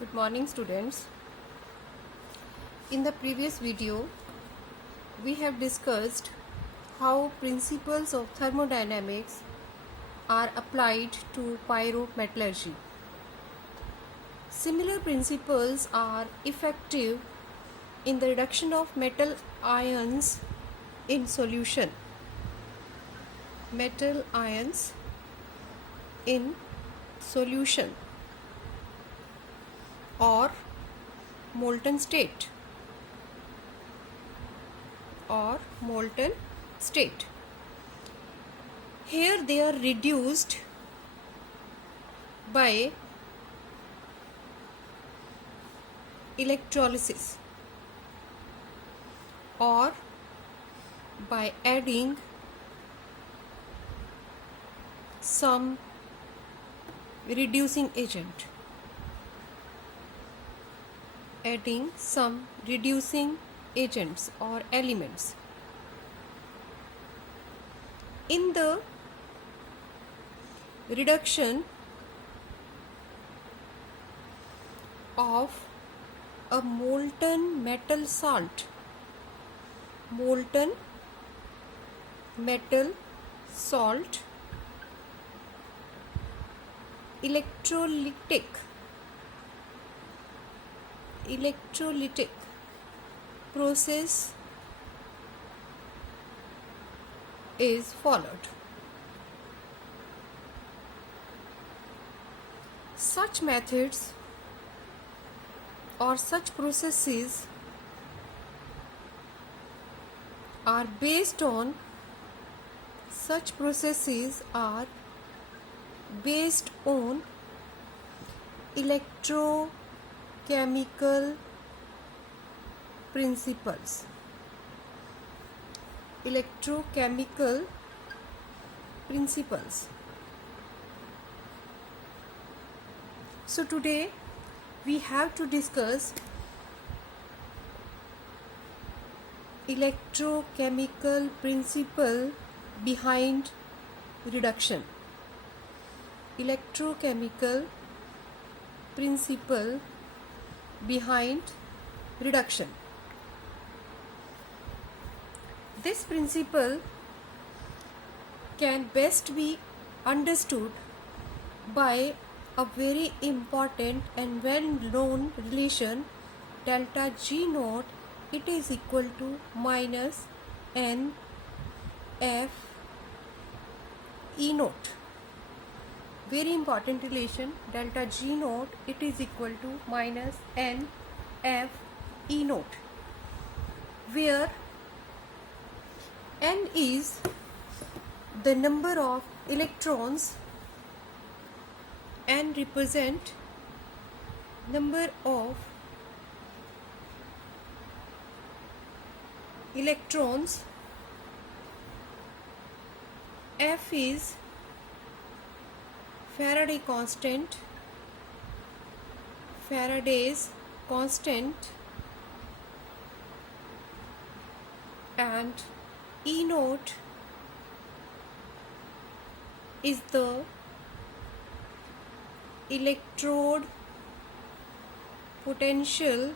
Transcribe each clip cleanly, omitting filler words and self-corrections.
Good morning, students. In the previous video, we have discussed how principles of thermodynamics are applied to pyrometallurgy. Similar principles are effective in the reduction of metal ions in solution. Metal ions in solution or molten state Here they are reduced by electrolysis or by adding some reducing agent. Adding some reducing agents or elements. In the reduction of a molten metal salt, electrolytic process is followed. Such methods or such processes are based on electrochemical principles. So today we have to discuss electrochemical principle behind reduction. Electrochemical principle behind reduction. This principle can best be understood by a very important and well-known relation, delta G naught, it is equal to minus N F E naught. Very important relation, delta G naught, it is equal to minus N F E naught, where N is the number of electrons and represent number of electrons. F is Faraday's constant, and E naught is the electrode potential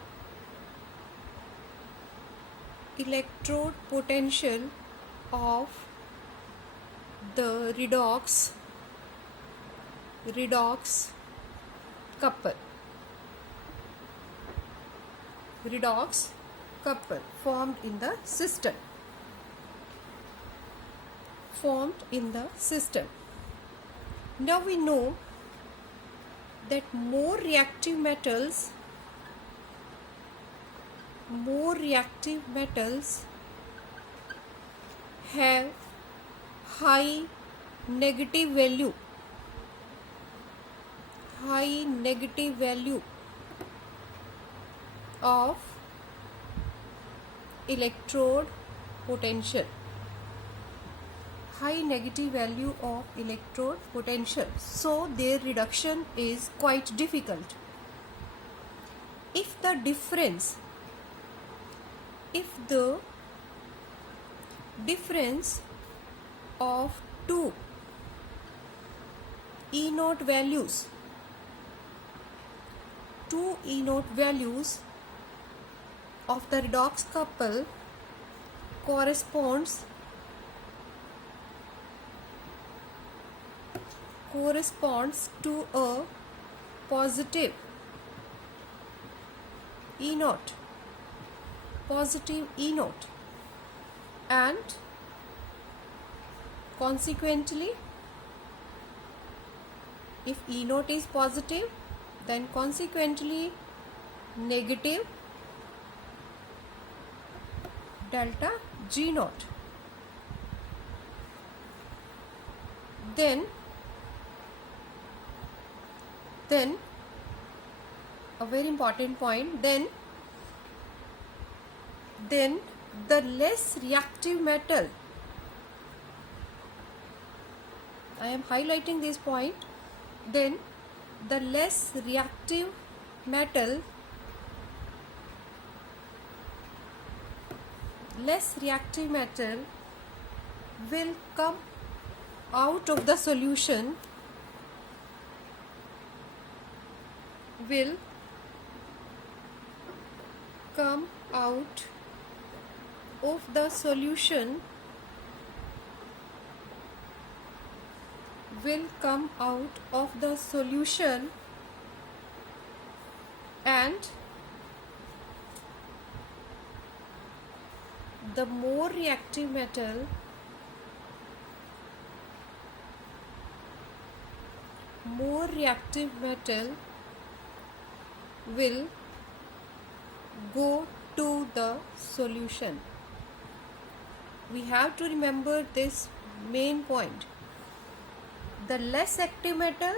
of the redox couple formed in the system. Now we know that more reactive metals have high negative value of electrode potential. So their reduction is quite difficult. If the difference of two E naught values two E naught values of the redox couple corresponds to a positive E naught, and consequently, if E naught is positive, then consequently negative delta G naught. Then a very important point, then the less reactive metal, I am highlighting this point, then the less reactive metal will come out of the solution, will come out of the solution and the more reactive metal will go to the solution. We have to remember this main point. The less active metal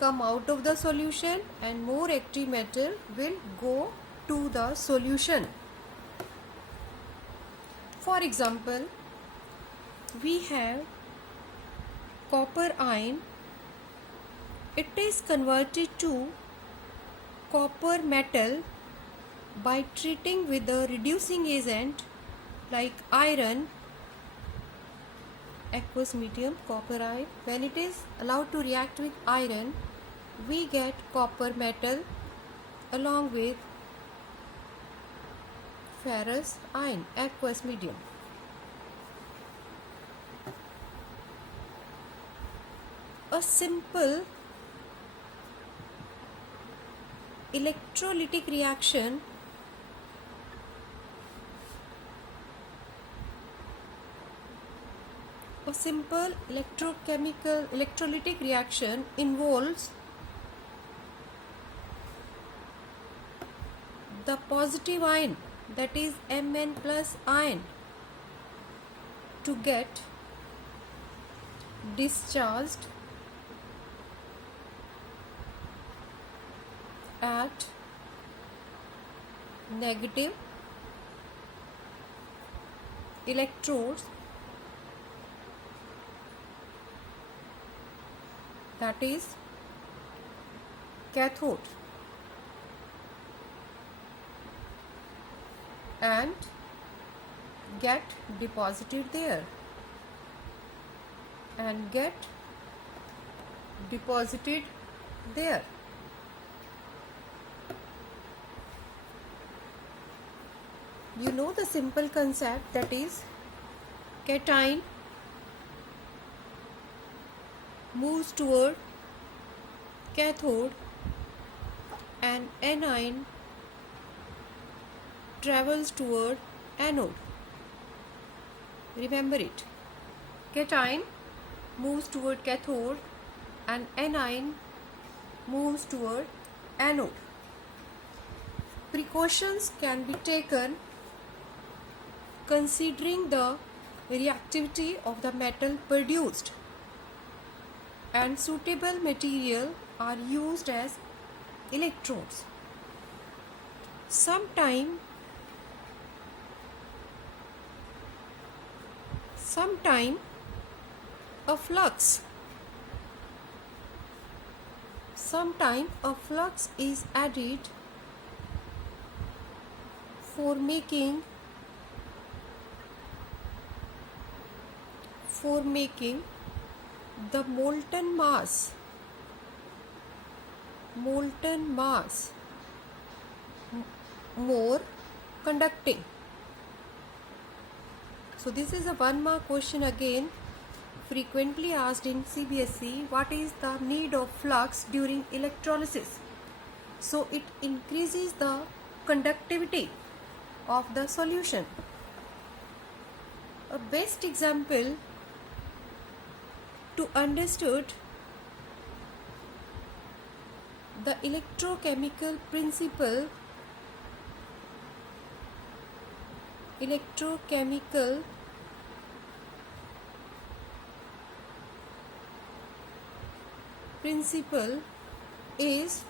come out of the solution and more active metal will go to the solution. For example, we have copper ion. It is converted to copper metal by treating with a reducing agent like iron, aqueous medium, copper ion. When it is allowed to react with iron, we get copper metal along with ferrous ion, aqueous medium. A simple electrolytic reaction electrolytic reaction involves the positive ion, that is Mn plus ion, to get discharged at negative electrodes, that is cathode, and get deposited there You know the simple concept, that is cation moves toward cathode and anion travels toward anode. Remember it. Cation moves toward cathode and anion moves toward anode. Precautions can be taken considering the reactivity of the metal produced, and suitable material are used as electrodes. Sometime a flux is added for making the molten mass molten mass more conducting. So this is a 1 mark question again, frequently asked in CBSE. What is the need of flux during electrolysis? So it increases the conductivity of the solution. A best example to understood the electrochemical principle is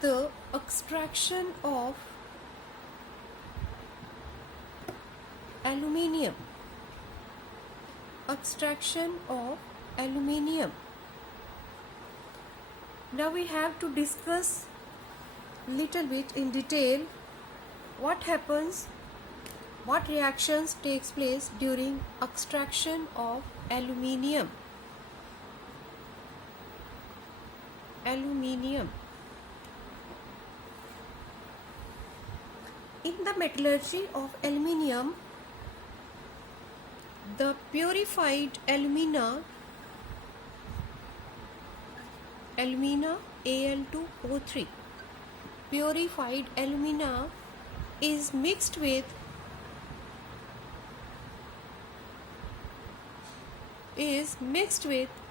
the extraction of aluminium. Now we have to discuss little bit in detail what happens, what reactions takes place during extraction of aluminium. In the metallurgy of aluminium, the purified alumina Al2O3, purified alumina is mixed with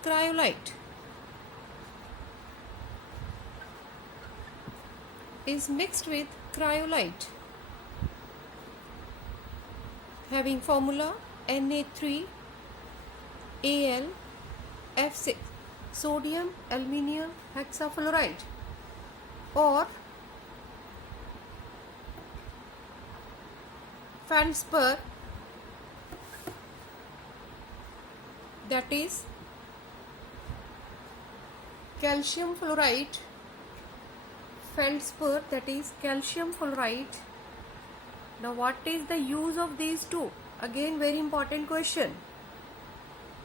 cryolite. Having formula Na3Al(F6), sodium aluminium hexafluoride, or feldspar, that is calcium fluoride. Feldspar, that is calcium fluoride. Now what is the use of these two? Again, very important question.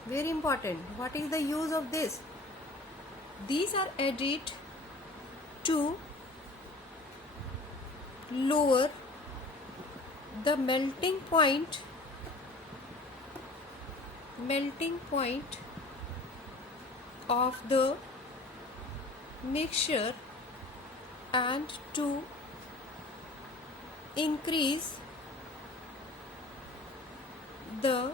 Very important. What is the use of this? These are added to lower the melting point of the mixture and to increase the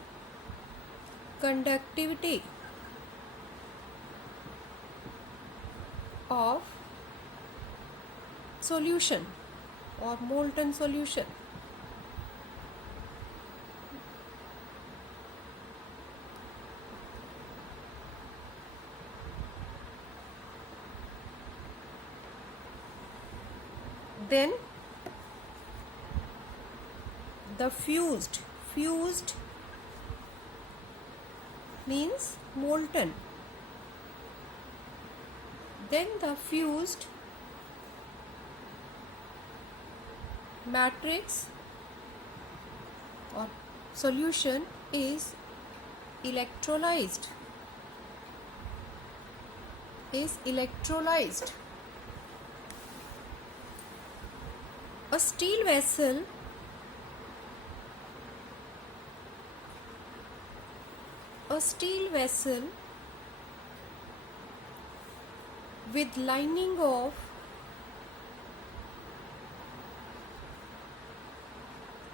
conductivity of solution or molten solution. Then the fused means molten. Then the fused matrix or solution is electrolyzed. A steel vessel with lining of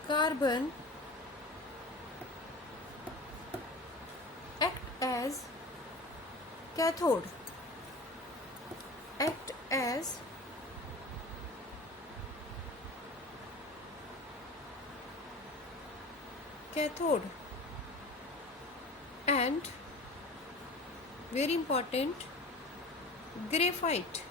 carbon act as cathode. And very important, graphite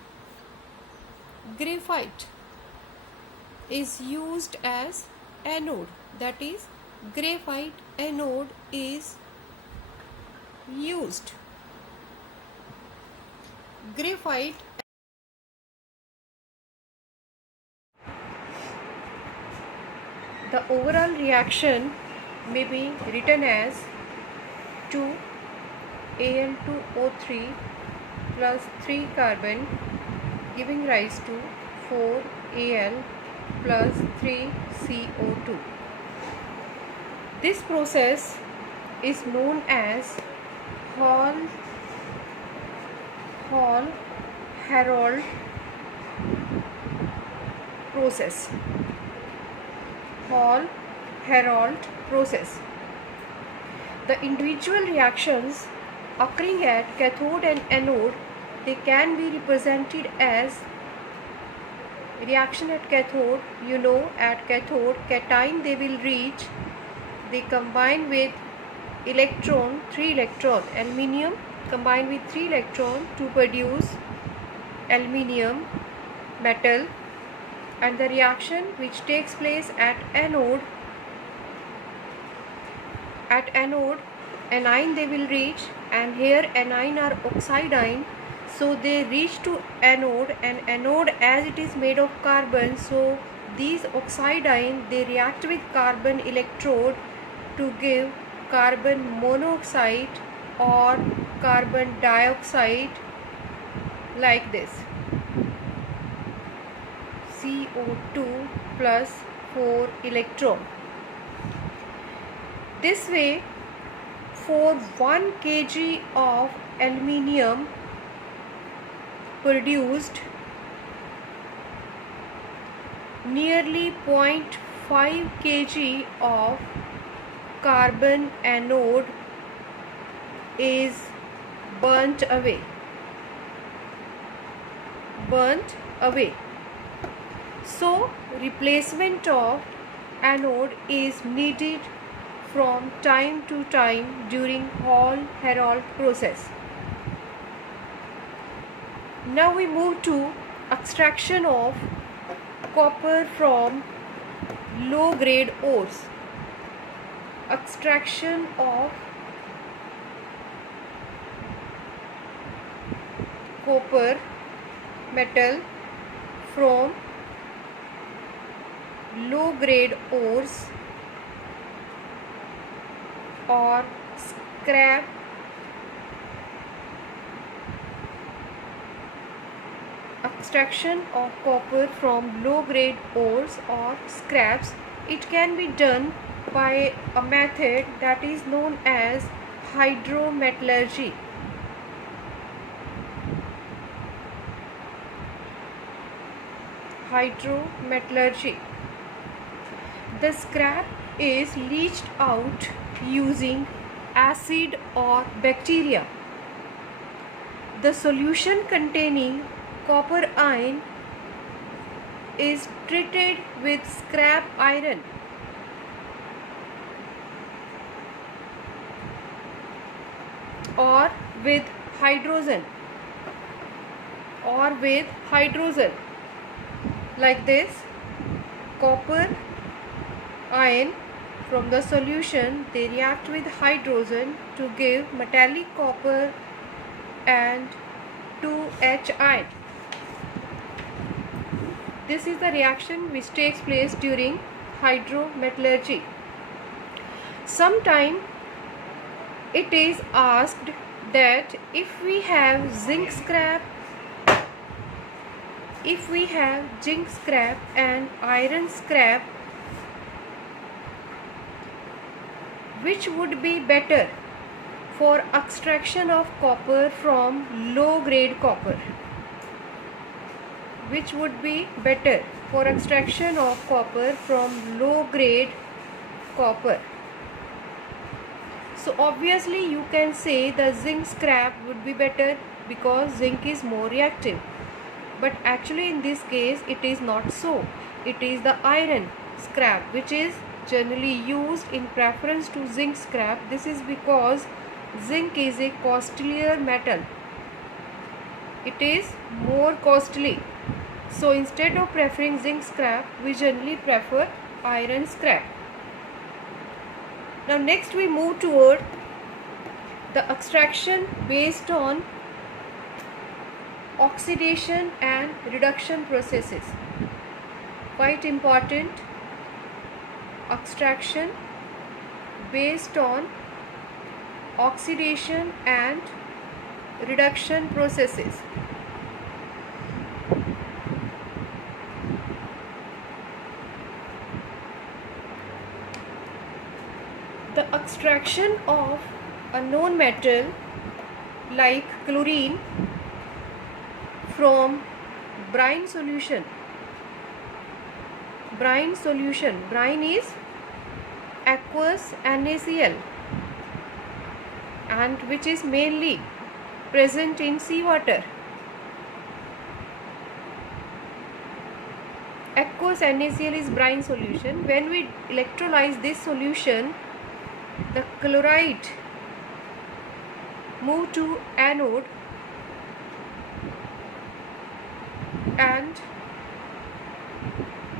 is used as anode. That is, graphite anode is used. Graphite the overall reaction may be written as 2Al2O3 plus 3 carbon, giving rise to 4Al plus 3 CO2. This process is known as Hall-Héroult process. Hall-Héroult process. The individual reactions occurring at cathode and anode, they can be represented as reaction at cathode. You know, at cathode, cation they will reach, they combine with electron, 3 electron, aluminium combine with 3 electron to produce aluminium metal, and the reaction which takes place at anode, anion they will reach, and here anion are oxide ion, so they reach to anode, and anode as it is made of carbon, so these oxide ion they react with carbon electrode to give carbon monoxide or carbon dioxide like this, CO2 plus 4 electron. This way, for 1 kg of aluminium produced, nearly 0.5 kg of carbon anode is burnt away. So replacement of anode is needed from time to time during Hall-Héroult process. Now we move to extraction of copper from low grade ores. Extraction of copper metal from low grade ores or scrap. Extraction of copper from low grade ores or scraps, it can be done by a method that is known as hydrometallurgy. The scrap is leached out using acid or bacteria. The solution containing copper ion is treated with scrap iron. Or with hydrogen like this. Copper ion from the solution, they react with hydrogen to give metallic copper and 2H ion. This is the reaction which takes place during hydrometallurgy. Sometimes it is asked that if we have zinc scrap and iron scrap, which would be better for extraction of copper from low grade copper? Which would be better for extraction of copper from low grade copper? So obviously you can say the zinc scrap would be better because zinc is more reactive. But actually in this case it is not so. It is the iron scrap which is generally used in preference to zinc scrap. This is because zinc is a costlier metal. It is more costly. So instead of preferring zinc scrap, we generally prefer iron scrap. Now next we move toward the extraction based on oxidation and reduction processes. Quite important. Extraction based on oxidation and reduction processes. The extraction of a known metal like chlorine from brine solution. Brine is aqueous NaCl, and which is mainly present in seawater. Aqueous NaCl is brine solution. When we electrolyze this solution, the chloride move to anode and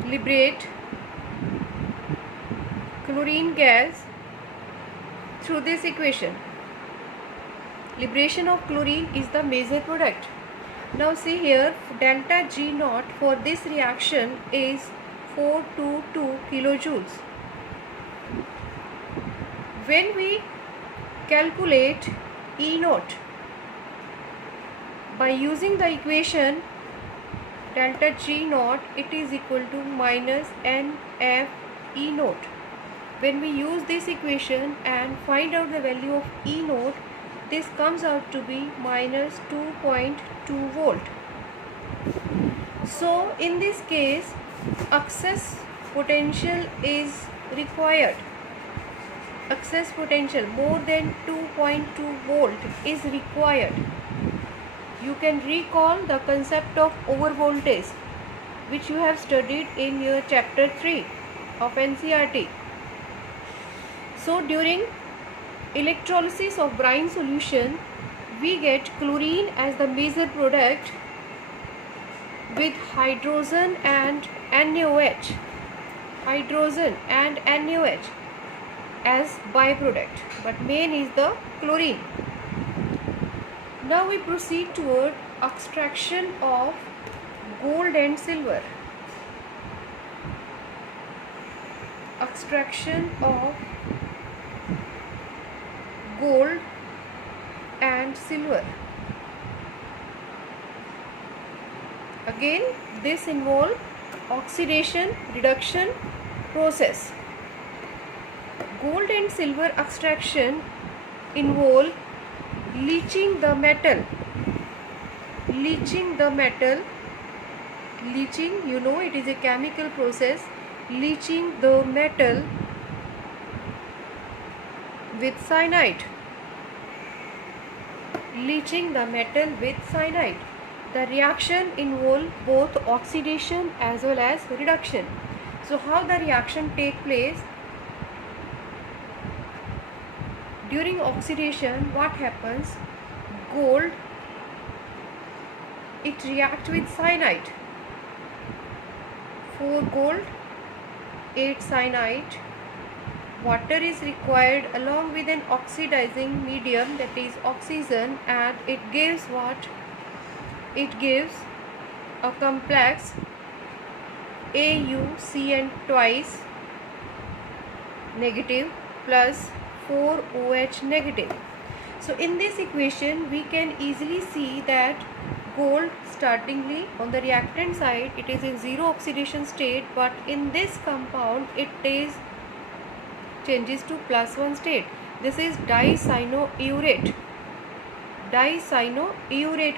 liberate chlorine gas through this equation. Liberation of chlorine is the major product. Now see here, delta G naught for this reaction is 422 kilojoules. When we calculate E naught by using the equation delta G naught, it is equal to minus NF E naught. When we use this equation and find out the value of E naught, this comes out to be minus 2.2 volt. So in this case, excess potential is required. Excess potential more than 2.2 volt is required. You can recall the concept of overvoltage, which you have studied in your chapter 3 of NCERT. So during electrolysis of brine solution, we get chlorine as the major product with hydrogen and NaOH. Hydrogen and NaOH as byproduct, but main is the chlorine. Now we proceed toward extraction of gold and silver. Extraction of gold and silver. Again, this involves oxidation reduction process. Gold and silver extraction involve leaching the metal. Leaching, you know, it is a chemical process. Leaching the metal with cyanide. Leaching the metal with cyanide. The reaction involves both oxidation as well as reduction. So how the reaction take place? During oxidation, what happens? Gold, it reacts with cyanide. 4 gold, 8 cyanide. Water is required along with an oxidizing medium, that is oxygen, and it gives what? It gives a complex AuCN twice negative plus 4OH negative. So in this equation we can easily see that gold startingly on the reactant side it is in zero oxidation state, but in this compound it is changes to +1 state. This is dicyanourate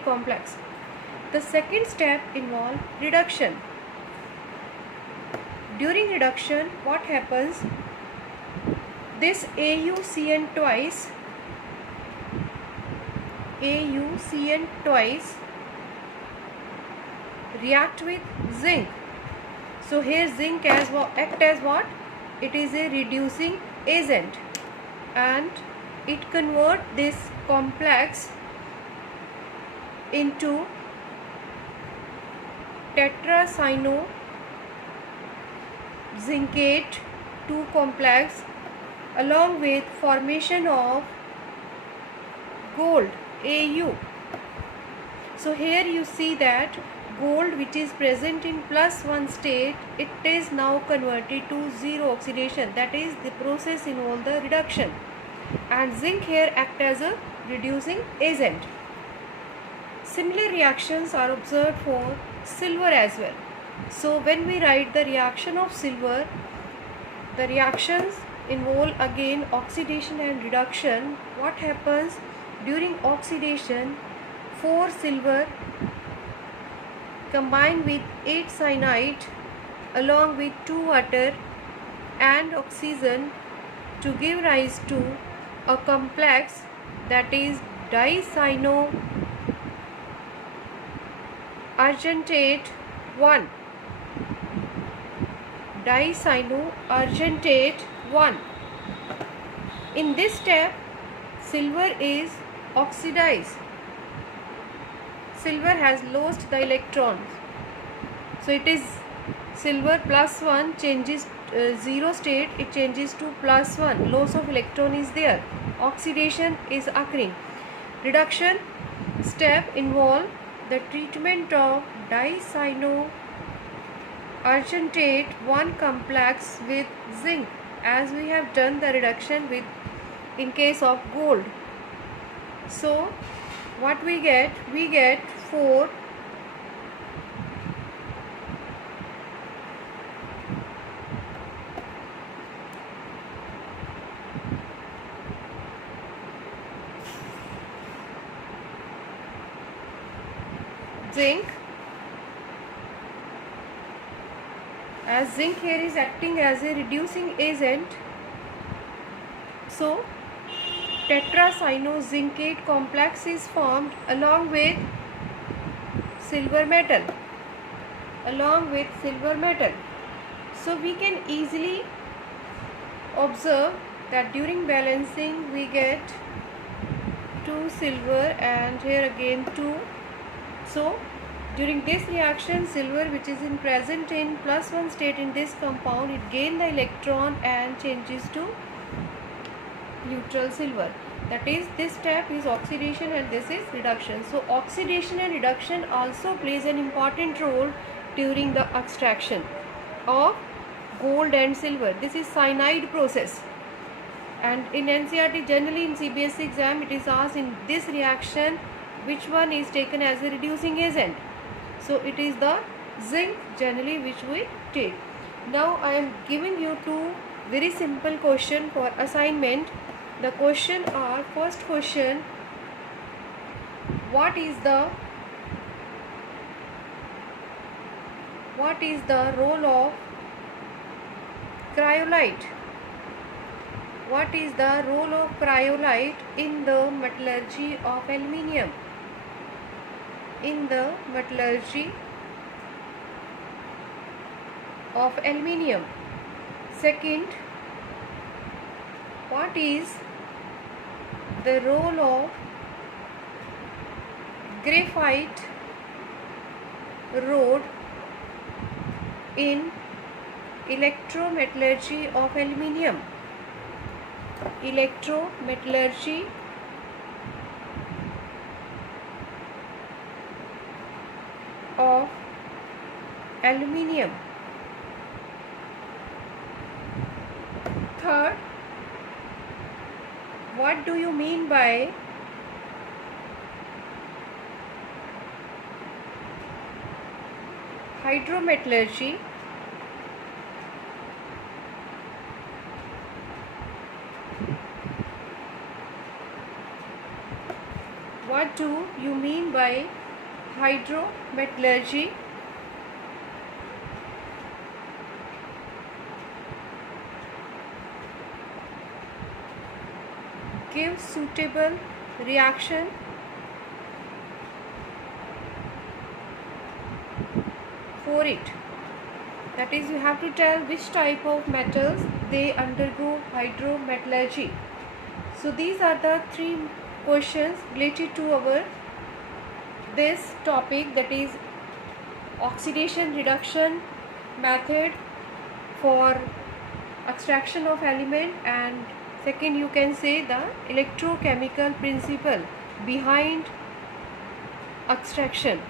complex. The second step involves reduction. During reduction, what happens? This AuCN twice react with zinc. So here zinc act as what? It is a reducing agent, and it convert this complex into tetracyanozincate 2 complex along with formation of gold Au. So here you see that gold which is present in +1 state, it is now converted to zero oxidation. That is the process involves the reduction, and zinc here act as a reducing agent. Similar reactions are observed for silver as well. So when we write the reaction of silver, the reactions involve again oxidation and reduction. What happens during oxidation? 4 silver combined with 8 cyanide along with 2 water and oxygen to give rise to a complex that is dicyanoargentate 1. Dicyanoargentate 1. In this step, silver is oxidized. Silver has lost the electrons. So it is silver plus 1 changes 0 state, it changes to plus 1. Loss of electron is there. Oxidation is occurring. Reduction step involve the treatment of dicyanoargentate 1 complex with zinc, as we have done the reduction with in case of gold. So what we get? We get 4 zinc, as zinc here is acting as a reducing agent. So tetracyanozincate complex is formed along with silver metal. So we can easily observe that during balancing we get 2 silver and here again 2. So during this reaction, silver which is present in plus 1 state in this compound, it gains the electron and changes to neutral silver. That is, this step is oxidation and this is reduction. So oxidation and reduction also plays an important role during the extraction of gold and silver. This is cyanide process, and in NCERT, generally in CBSE exam, it is asked in this reaction which one is taken as a reducing agent. So it is the zinc generally which we take. Now I am giving you 2 very simple question for assignment. The question are, first question, what is the role of cryolite? What is the role of cryolite in the metallurgy of aluminium? In the metallurgy of aluminium. Second, what is the role of graphite rod in electrometallurgy of aluminium? Electrometallurgy of aluminium. Third, what do you mean by hydrometallurgy? What do you mean by hydrometallurgy? Give suitable reaction for it. That is, you have to tell which type of metals they undergo hydrometallurgy. So these are the 3 questions related to our this topic, that is oxidation reduction method for extraction of element, and second you can say the electrochemical principle behind extraction.